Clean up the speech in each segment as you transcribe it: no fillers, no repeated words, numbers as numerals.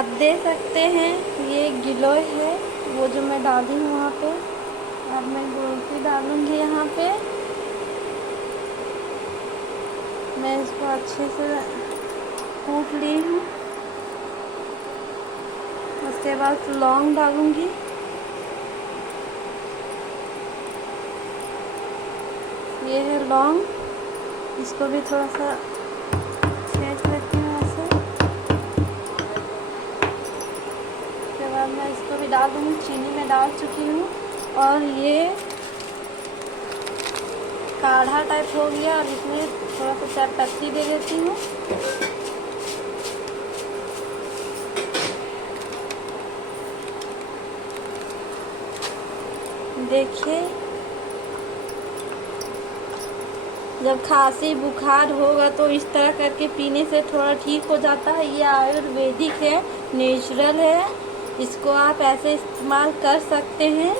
आप देख सकते हैं ये गिलोय है, वो जो मैं डाली हूँ वहाँ पे। अब मैं गोलकी डालूँगी यहाँ पे। मैं इसको अच्छे से कूट ली हूँ। उसके बाद लौंग डालूँगी। ये है लौंग, इसको भी थोड़ा सा छेद लेती हूँ ऐसे। उसके बाद मैं इसको भी डाल दूँगी। चीनी में डाल चुकी हूँ और ये काढ़ा टाइप हो गया। और इसमें थोड़ा सा चाय पत्ती दे देती हूँ। देखिए, जब खांसी बुखार होगा तो इस तरह करके पीने से थोड़ा ठीक हो जाता है। ये आयुर्वेदिक है, नेचुरल है, इसको आप ऐसे इस्तेमाल कर सकते हैं।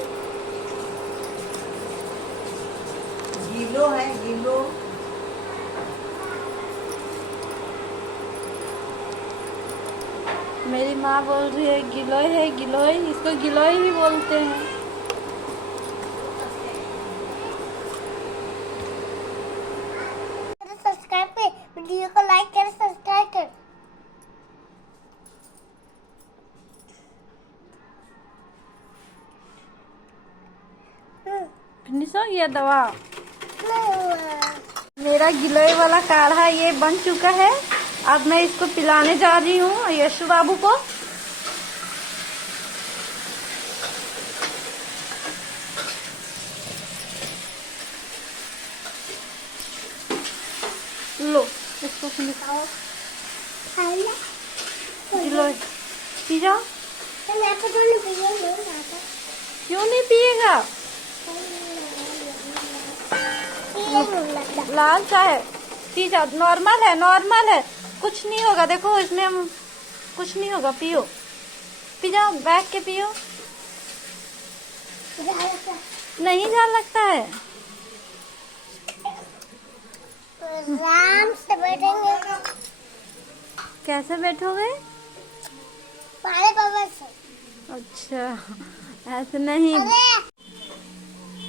गिलो है, गिलो। मेरी माँ बोल रही है गिलोय है, गिलोय, इसको गिलोय ही बोलते हैं। सब्सक्राइब कर, वीडियो को लाइक कर, सब्सक्राइब कर। फिनिश हो गया दवा। मेरा गिलोय वाला काढ़ा ये बन चुका है। अब मैं इसको पिलाने जा रही हूँ यशु बाबू को। लो, इसको पिलाओ। गिलोय पी जाओ। क्यों नहीं पिएगा? लाल चाय पी जाओ। नॉर्मल है, नॉर्मल है, कुछ नहीं होगा। देखो इसमें हम कुछ नहीं होगा, पियो, पी जाओ, बैठ के पियो। नहीं जान लगता है। आराम से बैठेंगे। कैसे बैठोगे? पाले पापा से। अच्छा, ऐसे नहीं।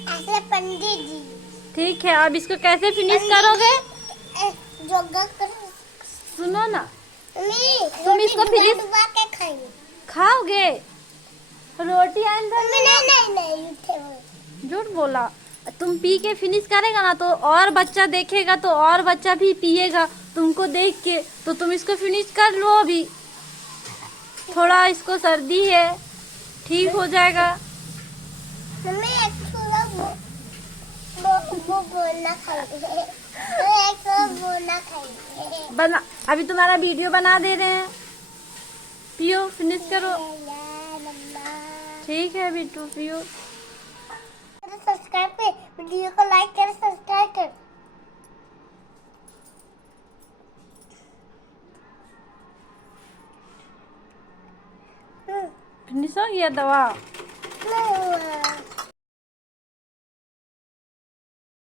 ऐसे पंडित जी। ठीक है, अब इसको कैसे फिनिश करोगे? योगा कर। सुनो ना, तुम इसको फिनिश डुबा के खाएंगे। खाओगे रोटी अंदर? नहीं नहीं नहीं, झूठ बोला। तुम पी के फिनिश करेगा ना तो और बच्चा देखेगा तो और बच्चा भी पिएगा तुमको देख के, तो तुम इसको फिनिश कर लो अभी। थोड़ा इसको सर्दी है, ठीक हो जाएगा। बोलना खाएंगे। बोलना खाएंगे। बना, अभी तुम्हारा वीडियो बना दे रहे हैं। पियो, फिनिश करो। ठीक है बिट्टू, पियो। सब्सक्राइब कर, वीडियो को लाइक कर, सब्सक्राइब कर। फिनिश हो गया दवा। नहीं हुआ।